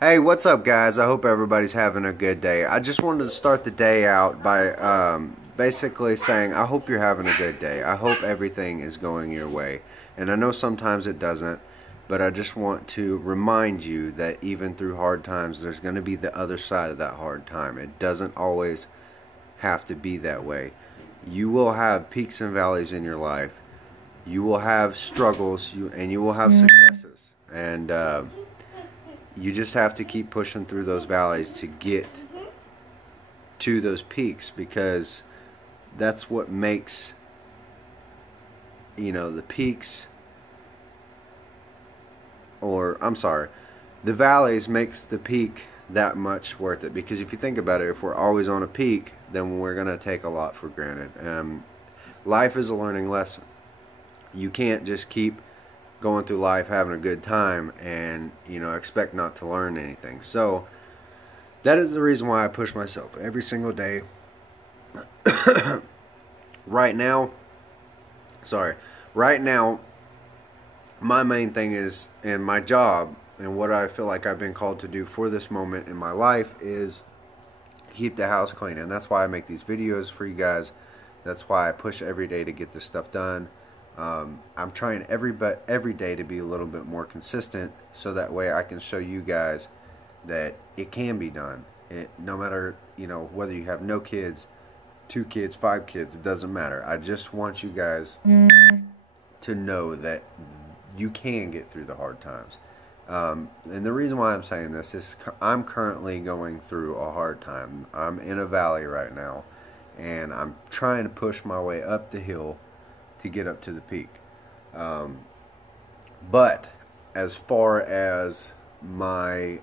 Hey, what's up, guys? I hope everybody's having a good day. I just wanted to start the day out by basically saying I hope you're having a good day. I hope everything is going your way. And I know sometimes it doesn't, but I just want to remind you that even through hard times, there's going to be the other side of that hard time. It doesn't always have to be that way. You will have peaks and valleys in your life. You will have struggles, and you will have successes. And you just have to keep pushing through those valleys to get to those peaks, because that's what makes, the peaks, or I'm sorry, the valleys makes the peak that much worth it. Because if you think about it, if we're always on a peak, then we're going to take a lot for granted. Life is a learning lesson. You can't just keep going through life having a good time and expect not to learn anything. So that is the reason why I push myself every single day. right now my main thing is, in my job, and what I feel like I've been called to do for this moment in my life, is keep the house clean. And that's why I make these videos for you guys. That's why I push every day to get this stuff done. I'm trying every day to be a little bit more consistent, so that way I can show you guys that it can be done. No matter whether you have no kids, 2 kids, 5 kids, it doesn't matter. I just want you guys to know that you can get through the hard times. And the reason why I'm saying this is I'm currently going through a hard time. I'm in a valley right now, and I'm trying to push my way up the hill to get up to the peak. But as far as my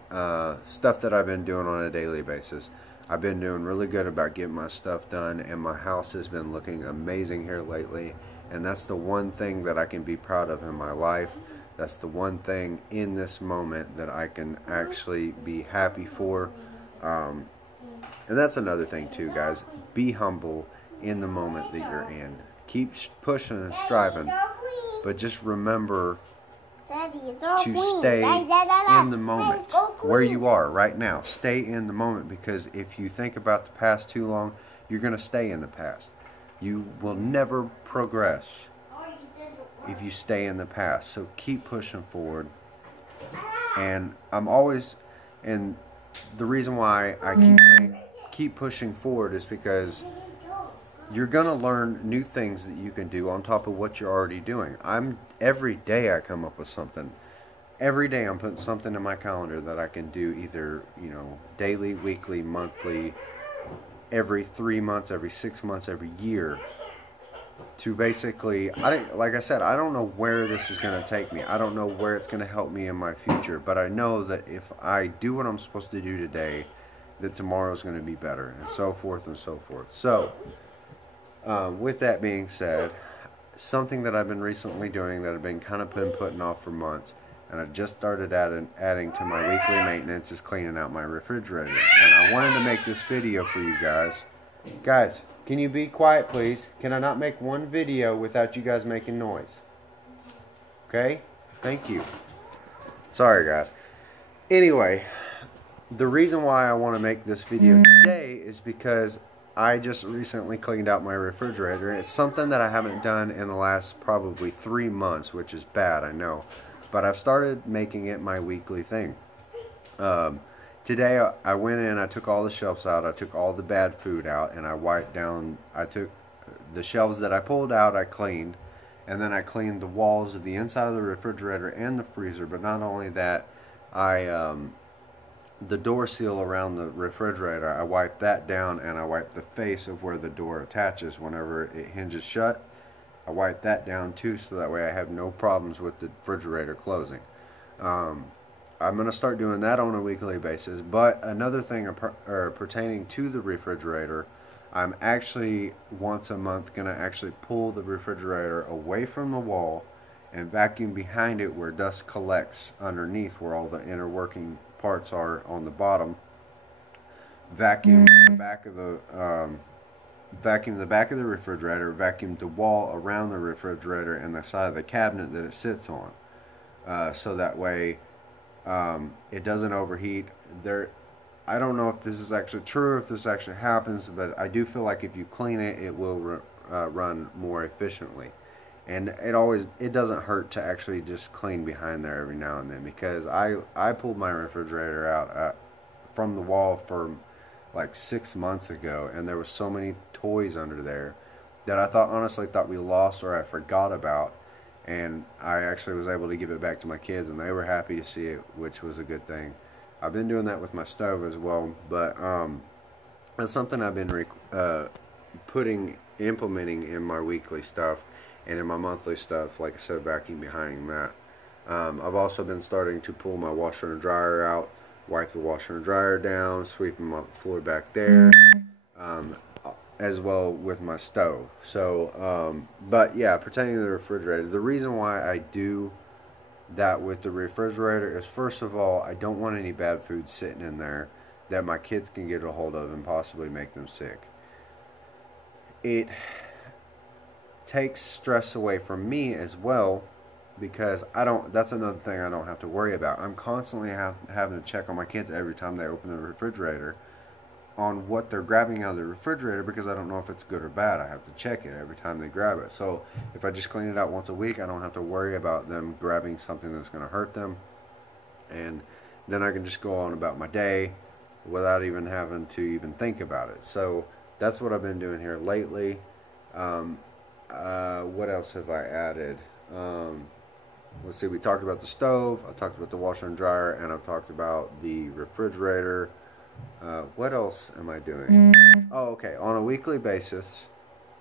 stuff that I've been doing on a daily basis, I've been doing really good about getting my stuff done, and my house has been looking amazing here lately. And that's the one thing that I can be proud of in my life. That's the one thing in this moment that I can actually be happy for. And that's another thing too, guys. Be humble in the moment that you're in. Keep pushing and striving, but just remember to stay in the moment where you are right now. Stay in the moment, because if you think about the past too long, you're going to stay in the past. You will never progress if you stay in the past. So keep pushing forward. And and the reason why I keep saying keep pushing forward is because you're going to learn new things that you can do on top of what you're already doing. Every day I come up with something. Every day I'm putting something in my calendar that I can do, either, daily, weekly, monthly, every 3 months, every 6 months, every year, to basically, like I said, I don't know where this is going to take me. I don't know where it's going to help me in my future, but I know that if I do what I'm supposed to do today, that tomorrow's going to be better, and so forth and so forth. So with that being said, something that I've been recently doing that I've been putting off for months, and I just started adding to my weekly maintenance, is cleaning out my refrigerator. And I wanted to make this video for you guys. Guys, can you be quiet, please? Can I not make one video without you guys making noise? Okay? Thank you. Sorry, guys. Anyway, the reason why I want to make this video today is because I just recently cleaned out my refrigerator, and it's something that I haven't done in the last probably 3 months, which is bad, I know. But I've started making it my weekly thing. Today I went in, I took all the shelves out, I took all the bad food out, and I took the shelves that I pulled out, I cleaned, and then I cleaned the walls of the inside of the refrigerator and the freezer. But not only that, the door seal around the refrigerator, I wiped that down, and I wiped the face of where the door attaches whenever it hinges shut. I wiped that down too, so that way I have no problems with the refrigerator closing. I'm going to start doing that on a weekly basis. But another thing pertaining to the refrigerator, I'm actually once a month going to actually pull the refrigerator away from the wall and vacuum behind it where dust collects underneath, where all the inner working parts are on the bottom. Vacuum the back of the refrigerator, vacuum the wall around the refrigerator and the side of the cabinet that it sits on, so that way It doesn't overheat. I don't know if this is actually true, if this actually happens, but I do feel like if you clean it, it will run more efficiently. And it doesn't hurt to actually just clean behind there every now and then, because I pulled my refrigerator out from the wall for like 6 months ago, and there was so many toys under there that I honestly thought we lost or I forgot about. And I actually was able to give it back to my kids, and they were happy to see it, which was a good thing. I've been doing that with my stove as well, but that's something I've been implementing in my weekly stuff and in my monthly stuff. Like I said, vacuum behind that. I've also been starting to pull my washer and dryer out, wipe the washer and dryer down, sweeping my floor back there, as well with my stove. So, but yeah, pertaining to the refrigerator, the reason why I do that with the refrigerator is, first of all, I don't want any bad food sitting in there that my kids can get a hold of and possibly make them sick. It takes stress away from me as well, because that's another thing I don't have to worry about. I'm constantly having to check on my kids every time they open the refrigerator on what they're grabbing out of the refrigerator, because I don't know if it's good or bad. I have to check it every time they grab it. So if I just clean it out once a week, I don't have to worry about them grabbing something that's going to hurt them, and then I can just go on about my day without even having to even think about it. So that's what I've been doing here lately. What else have I added? Let's see, we talked about the stove, I talked about the washer and dryer, and I've talked about the refrigerator. What else am I doing? Oh, okay. On a weekly basis,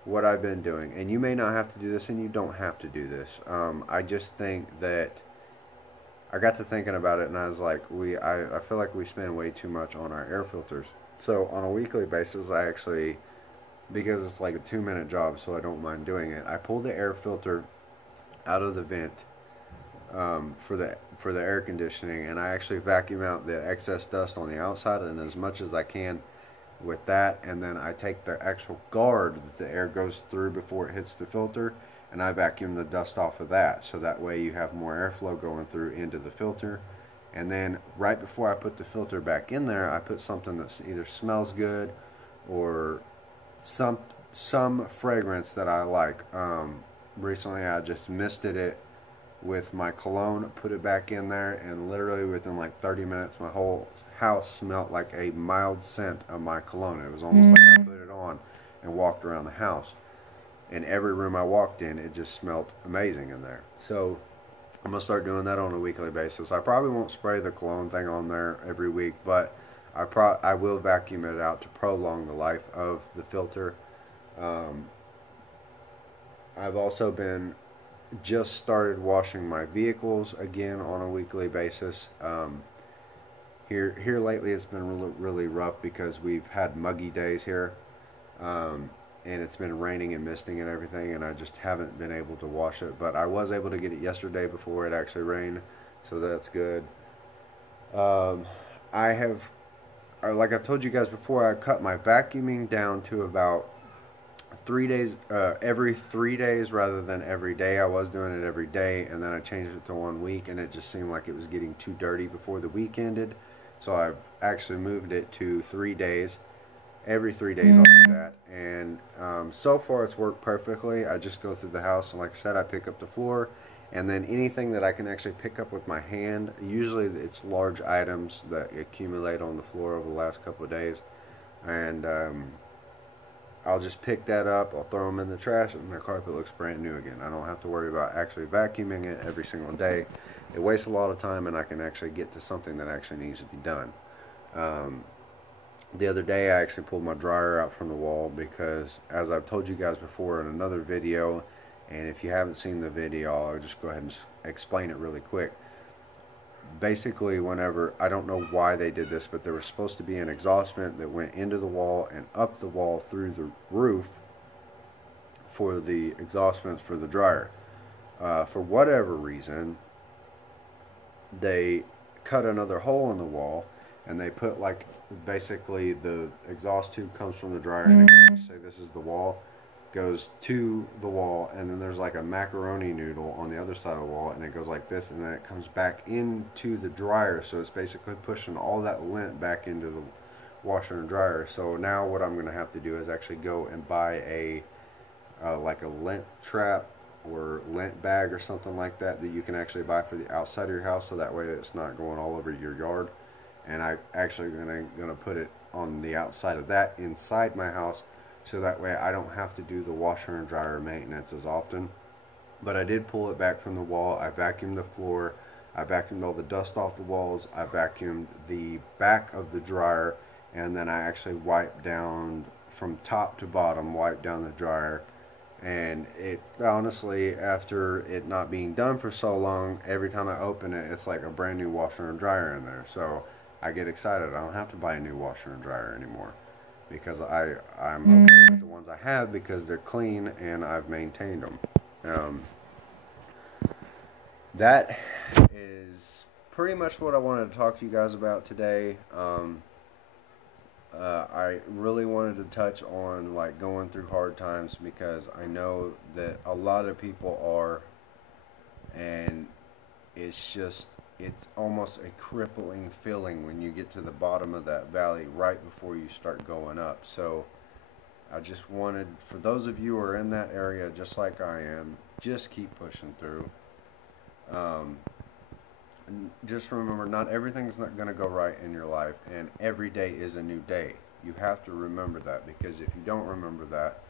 what I've been doing, and you may not have to do this, and you don't have to do this. I just think that I got to thinking about it, and I was like, I feel like we spend way too much on our air filters. So on a weekly basis, I actually, because it's like a 2-minute job, so I don't mind doing it, I pull the air filter out of the vent for the air conditioning, and I actually vacuum out the excess dust on the outside, and as much as I can with that, and then I take the actual guard that the air goes through before it hits the filter, and I vacuum the dust off of that, so that way you have more airflow going through into the filter. And then right before I put the filter back in there, I put something that either smells good or some fragrance that I like. Recently I just misted it with my cologne, put it back in there, and literally within like 30 minutes my whole house smelled like a mild scent of my cologne. It was almost like I put it on and walked around the house. In every room I walked in, it just smelled amazing in there. So I'm going to start doing that on a weekly basis. I probably won't spray the cologne thing on there every week, but I will vacuum it out to prolong the life of the filter. I've also just started washing my vehicles again on a weekly basis. Here lately it's been really rough because we've had muggy days here, and it's been raining and misting and everything, and I just haven't been able to wash it. But I was able to get it yesterday before it actually rained, so that's good. Like I've told you guys before, I cut my vacuuming down to about 3 days, every 3 days rather than every day. I was doing it every day, and then I changed it to 1 week, and it just seemed like it was getting too dirty before the week ended. So I've actually moved it to 3 days. Every 3 days I'll do that, and so far it's worked perfectly. I just go through the house, and like I said, I pick up the floor, and then anything that I can actually pick up with my hand, usually it's large items that accumulate on the floor over the last couple of days, and I'll just pick that up, I'll throw them in the trash, and my carpet looks brand new again. I don't have to worry about actually vacuuming it every single day. It wastes a lot of time, and I can actually get to something that actually needs to be done. The other day I actually pulled my dryer out from the wall because, as I've told you guys before in another video, and if you haven't seen the video, I'll just go ahead and explain it really quick. Basically, I don't know why they did this, but there was supposed to be an exhaust vent that went into the wall and up the wall through the roof for the exhaust vents for the dryer. For whatever reason, they cut another hole in the wall, and they put basically the exhaust tube comes from the dryer, and it goes to say this is the wall. goes to the wall, and then there's like a macaroni noodle on the other side of the wall, and it goes like this, and then it comes back into the dryer. So it's basically pushing all that lint back into the washer and dryer. So now what I'm going to have to do is actually go and buy a like a lint trap or lint bag or something like that that you can actually buy for the outside of your house, so that way it's not going all over your yard. And I actually gonna put it on the outside of that inside my house, so that way I don't have to do the washer and dryer maintenance as often. But I did pull it back from the wall. I vacuumed the floor, I vacuumed all the dust off the walls, I vacuumed the back of the dryer, and then I actually wiped down from top to bottom, wiped down the dryer. And it honestly, after it not being done for so long, every time I open it, it's like a brand new washer and dryer in there. So I get excited. I don't have to buy a new washer and dryer anymore, because I'm okay with the ones I have because they're clean and I've maintained them. That is pretty much what I wanted to talk to you guys about today. I really wanted to touch on like going through hard times, because I know that a lot of people are, and it's almost a crippling feeling when you get to the bottom of that valley right before you start going up. So I just wanted, for those of you who are in that area just like I am, just keep pushing through. And just remember, not everything's not going to go right in your life, and every day is a new day. You have to remember that, because if you don't remember that,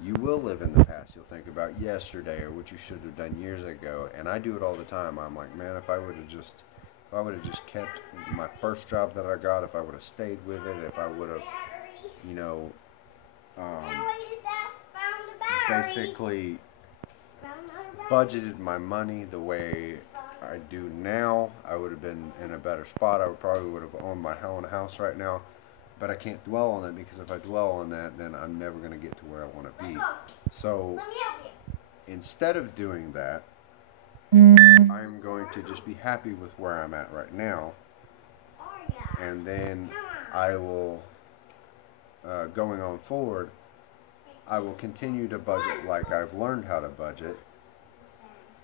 you will live in the past. You'll think about yesterday or what you should have done years ago. And I do it all the time. I'm like, man, if I would have just kept my first job that I got, if I would have stayed with it, if I would have, you know, basically budgeted my money the way I do now, I would have been in a better spot. I probably would have owned my own house right now. But I can't dwell on it, because if I dwell on that, then I'm never going to get to where I want to be. So instead of doing that, I'm going to just be happy with where I'm at right now. And then I will, going on forward, I will continue to budget like I've learned how to budget.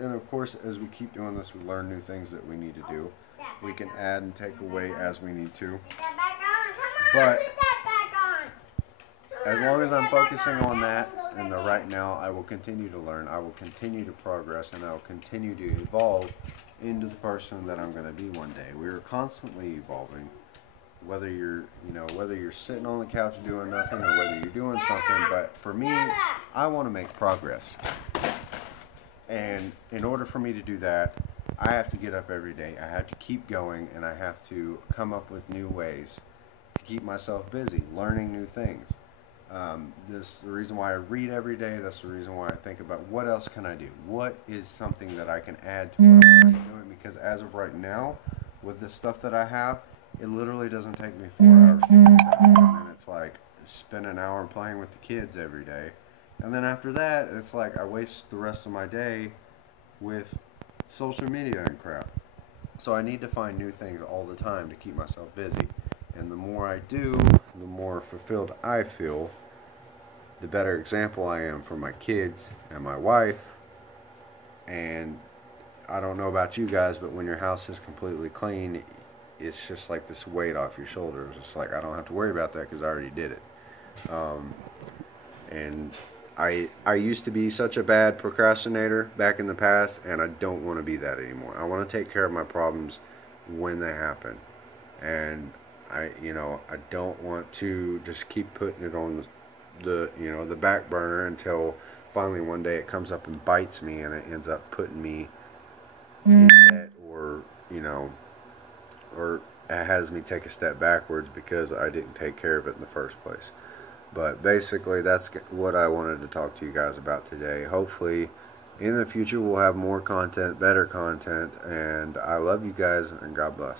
And of course, as we keep doing this, we learn new things that we need to do. We can add and take away as we need to. But as long as I'm focusing on that and the right now, I will continue to learn, I will continue to progress, and I will continue to evolve into the person that I'm going to be one day. We are constantly evolving, whether you're sitting on the couch doing nothing or whether you're doing something. But for me, I want to make progress. And in order for me to do that, I have to get up every day. I have to keep going, and I have to come up with new ways to keep myself busy, learning new things. This is the reason why I read every day. That's the reason why I think about what else can I do? What is something that I can add to what I'm already doing? Because as of right now, with the stuff that I have, it literally doesn't take me 4 hours to do that. And then it's like spend an hour playing with the kids every day. And then after that, it's like I waste the rest of my day with social media and crap. So I need to find new things all the time to keep myself busy. And the more I do, the more fulfilled I feel, the better example I am for my kids and my wife. And I don't know about you guys, but when your house is completely clean, it's just like this weight off your shoulders. It's like I don't have to worry about that because I already did it. And I used to be such a bad procrastinator back in the past, and I don't want to be that anymore. I want to take care of my problems when they happen. And I don't want to just keep putting it on the back burner until finally one day it comes up and bites me, and it ends up putting me in debt, or it has me take a step backwards because I didn't take care of it in the first place. But basically, that's what I wanted to talk to you guys about today. Hopefully, in the future, we'll have more content, better content, and I love you guys, and God bless.